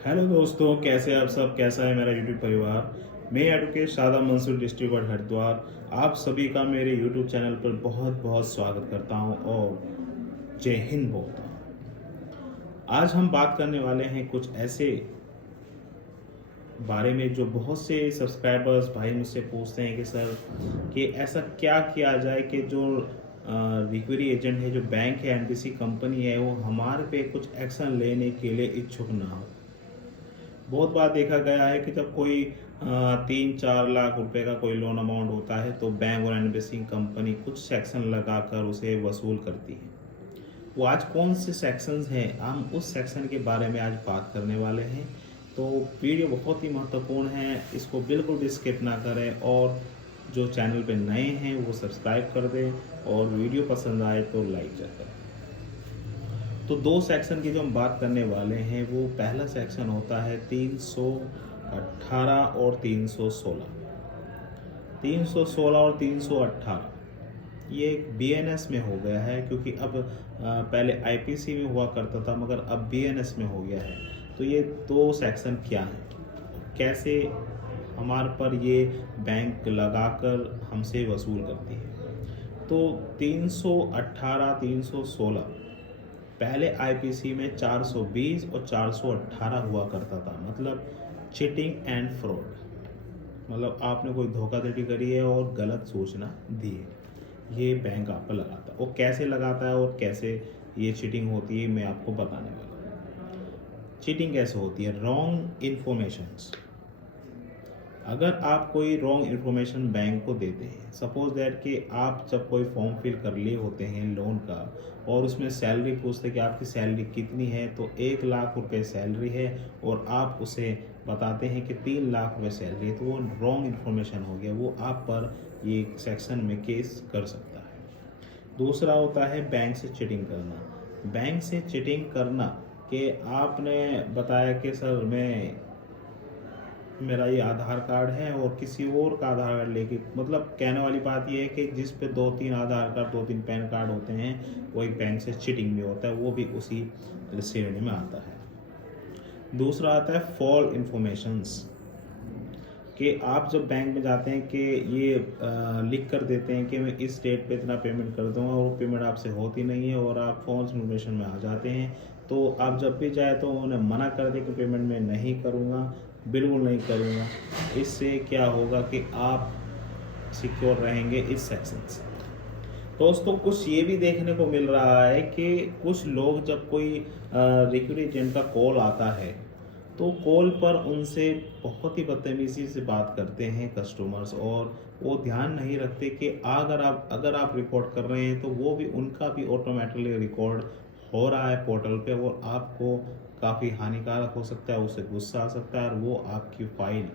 Hello दोस्तों, कैसे आप सब? कैसा है मेरा यूट्यूब परिवार? मैं advocate Shada Mansoor, district court Haridwar, आप सभी का मेरे यूट्यूब चैनल पर बहुत बहुत स्वागत करता हूं और जय हिंद बोलता हूं। आज हम बात करने वाले हैं कुछ ऐसे बारे में जो बहुत से सब्सक्राइबर्स भाई मुझसे पूछते हैं कि सर कि ऐसा क्या किया जाए कि जो रिकवरी एजेंट है, जो बैंक है, एनबीसी कंपनी है, वो हमारे पे कुछ एक्शन लेने के लिए इच्छुक ना हो। बहुत बार देखा गया है कि जब कोई 3-4 लाख रुपए का कोई लोन अमाउंट होता है तो बैंक और एनबीसी कंपनी कुछ सेक्शन लगाकर उसे वसूल करती है। वो आज कौन से सेक्शंस हैं, हम उस सेक्शन के बारे में आज बात करने वाले हैं। तो वीडियो बहुत ही महत्वपूर्ण है, इसको बिल्कुल भी स्किप ना करें और जो चैनल पे नए हैं वो सब्सक्राइब कर दें और वीडियो पसंद आए तो लाइक करें। तो दो सेक्शन की जो हम बात करने वाले हैं, वो पहला सेक्शन होता है 318 और 316। 316 और 318 ये बीएनएस में हो गया है, क्योंकि अब पहले आईपीसी में हुआ करता था मगर अब बीएनएस में हो गया है। तो ये दो सेक्शन क्या हैं, कैसे हमारे पर ये बैंक लगाकर हमसे वसूल करती है। तो 318 316 पहले आईपीसी में 420 और 418 हुआ करता था, मतलब चीटिंग एंड फ्रॉड। मतलब आपने कोई धोखाधड़ी करी है और गलत सूचना दी है, ये बैंक आप पर लगाता है। वो कैसे लगाता है और कैसे ये चीटिंग होती है, मैं आपको बताने वाला हूँ। चीटिंग कैसे होती है? Wrong informations. अगर आप कोई रॉन्ग इन्फॉर्मेशन बैंक को देते हैं, सपोज दैट कि आप जब कोई फॉर्म फिल कर लिए होते हैं लोन का और उसमें सैलरी पूछते हैं कि आपकी सैलरी कितनी है, तो 1 लाख रुपए सैलरी है और आप उसे बताते हैं कि 3 लाख रुपए सैलरी है, तो वो रॉन्ग इन्फॉर्मेशन हो गया, वो आप पर ये सेक्शन में केस कर सकता है। दूसरा होता है बैंक से चीटिंग करना। बैंक से चीटिंग करना कि आपने बताया कि सर मेरा ये आधार कार्ड है और किसी और का आधार कार्ड लेके, मतलब कहने वाली बात ये है कि जिस पे 2-3 आधार कार्ड, 2-3 पैन कार्ड होते हैं, वो एक बैंक से चीटिंग भी होता है, वो भी उसी श्रेणी में आता है। दूसरा आता है फॉल इन्फॉर्मेशंस, कि आप जब बैंक में जाते हैं कि ये लिख कर देते हैं कि मैं इस डेट पे इतना पेमेंट कर दूंगा, और वो पेमेंट आपसे होती नहीं है और आप फॉल्स इन्फॉर्मेशन में आ जाते हैं। तो आप जब भी जाए तो उन्हें मना कर दे कि पेमेंट मैं नहीं करूँगा, बिल्कुल नहीं करूँगा। इससे क्या होगा कि आप सिक्योर रहेंगे इस सेक्शन से। दोस्तों, कुछ ये भी देखने को मिल रहा है कि कुछ लोग जब कोई रिक्रूट एजेंट का कॉल आता है तो कॉल पर उनसे बहुत ही बदतमीजी से बात करते हैं कस्टमर्स, और वो ध्यान नहीं रखते कि अगर आप रिकॉर्ड कर रहे हैं तो वो भी, उनका भी ऑटोमेटिकली रिकॉर्ड हो रहा है पोर्टल पे, और आपको काफ़ी हानिकारक हो सकता है, उससे गुस्सा आ सकता है और वो आपकी फाइल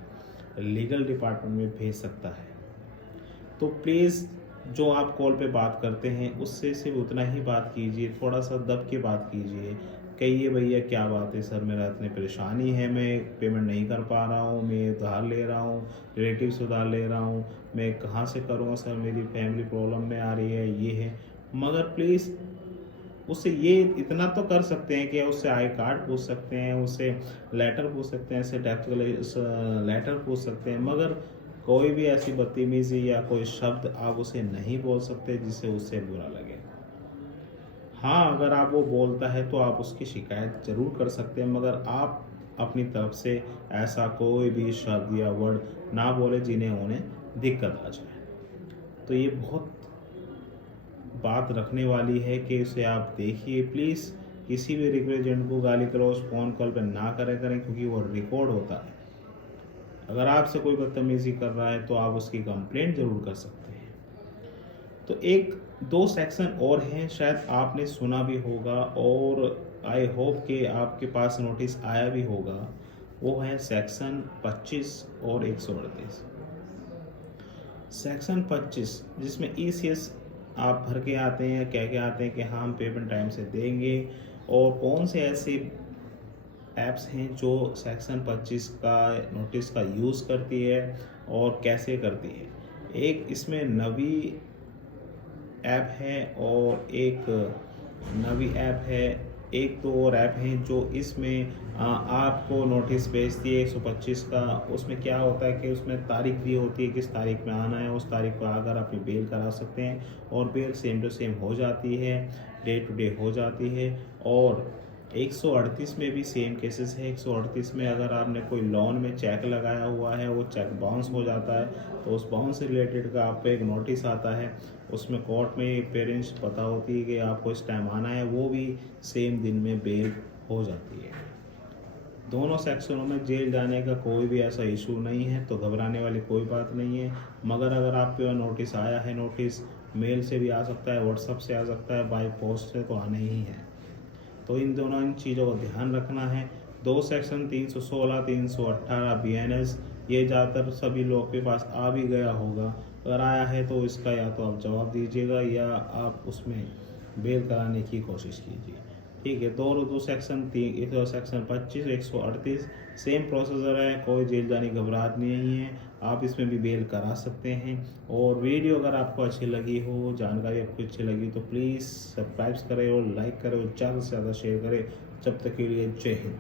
लीगल डिपार्टमेंट में भेज सकता है। तो प्लीज़, जो आप कॉल पे बात करते हैं उससे सिर्फ उतना ही बात कीजिए, थोड़ा सा दब के बात कीजिए। कहिए भैया क्या बात है सर, मेरा इतनी परेशानी है, मैं पेमेंट नहीं कर पा रहा हूँ, मैं उधार ले रहा हूँ, रिलेटिव से उधार ले रहा हूँ, मैं कहाँ से करूँगा सर, मेरी फैमिली प्रॉब्लम में आ रही है, ये है। मगर प्लीज़, उससे ये इतना तो कर सकते हैं कि उससे आई कार्ड पूछ सकते हैं, उससे लेटर पूछ सकते हैं, ऐसे डेप्थ लेटर पूछ सकते हैं, मगर कोई भी ऐसी बदतमीजी या कोई शब्द आप उसे नहीं बोल सकते जिससे उससे बुरा लगे। हाँ, अगर आप वो बोलता है तो आप उसकी शिकायत ज़रूर कर सकते हैं, मगर आप अपनी तरफ से ऐसा कोई भी शब्द या वर्ड ना बोले जिन्हें उन्हें दिक्कत आ जाए। तो ये बहुत बात रखने वाली है कि इसे आप देखिए प्लीज़। किसी भी रिप्रेजेंट को गाली गलौज फ़ोन कॉल पर ना करें, क्योंकि वो रिकॉर्ड होता है। अगर आपसे कोई बदतमीजी कर रहा है तो आप उसकी कंप्लेंट ज़रूर कर सकते हैं। तो एक दो सेक्शन और हैं, शायद आपने सुना भी होगा और आई होप कि आपके पास नोटिस आया भी होगा। वो है सेक्शन 25 और 138। सेक्शन 25 जिसमें ईसीएस आप भर के आते हैं, कह के आते हैं कि हाँ हम पेमेंट टाइम से देंगे, और कौन से ऐसे ऐप्स हैं जो सेक्शन 25 का नोटिस का यूज़ करती है और कैसे करती है। एक इसमें नवी ऐप है और एक नवी ऐप है, एक दो और ऐप हैं जो इसमें आपको नोटिस भेजती है 125 का। उसमें क्या होता है कि उसमें तारीख दी होती है किस तारीख में आना है, उस तारीख पर आकर अपनी बेल करा सकते हैं और बेल सेम टू सेम हो जाती है, डे टू डे हो जाती है। और 138 में भी सेम केसेस है। 138 में अगर आपने कोई लोन में चेक लगाया हुआ है, वो चेक बाउंस हो जाता है, तो उस बाउंस से रिलेटेड का आप पे एक नोटिस आता है। उसमें कोर्ट में पेरेंट्स पता होती है कि आपको इस टाइम आना है, वो भी सेम दिन में बेल हो जाती है। दोनों सेक्शनों में जेल जाने का कोई भी ऐसा इशू नहीं है, तो घबराने वाली कोई बात नहीं है। मगर अगर आपके पास नोटिस आया है, नोटिस मेल से भी आ सकता है, व्हाट्सएप से आ सकता है, बाय पोस्ट से तो आने ही है। तो इन दोनों इन चीज़ों का ध्यान रखना है। दो सेक्शन 316 318 BNS ये ज़्यादातर सभी लोग के पास आ भी गया होगा। अगर आया है तो इसका या तो आप जवाब दीजिएगा या आप उसमें बेल कराने की कोशिश कीजिए। ठीक है, दो सेक्शन 3 ये तो सेक्शन 25 138 सेम प्रोसीजर है, कोई जेल जाने की घबराहट नहीं है। आप इसमें भी बेल करा सकते हैं। और वीडियो अगर आपको अच्छी लगी हो, जानकारी आपको अच्छी लगी तो प्लीज़ सब्सक्राइब करें और लाइक करें और ज़्यादा से ज़्यादा शेयर करें। जब तक के लिए जय हिंद।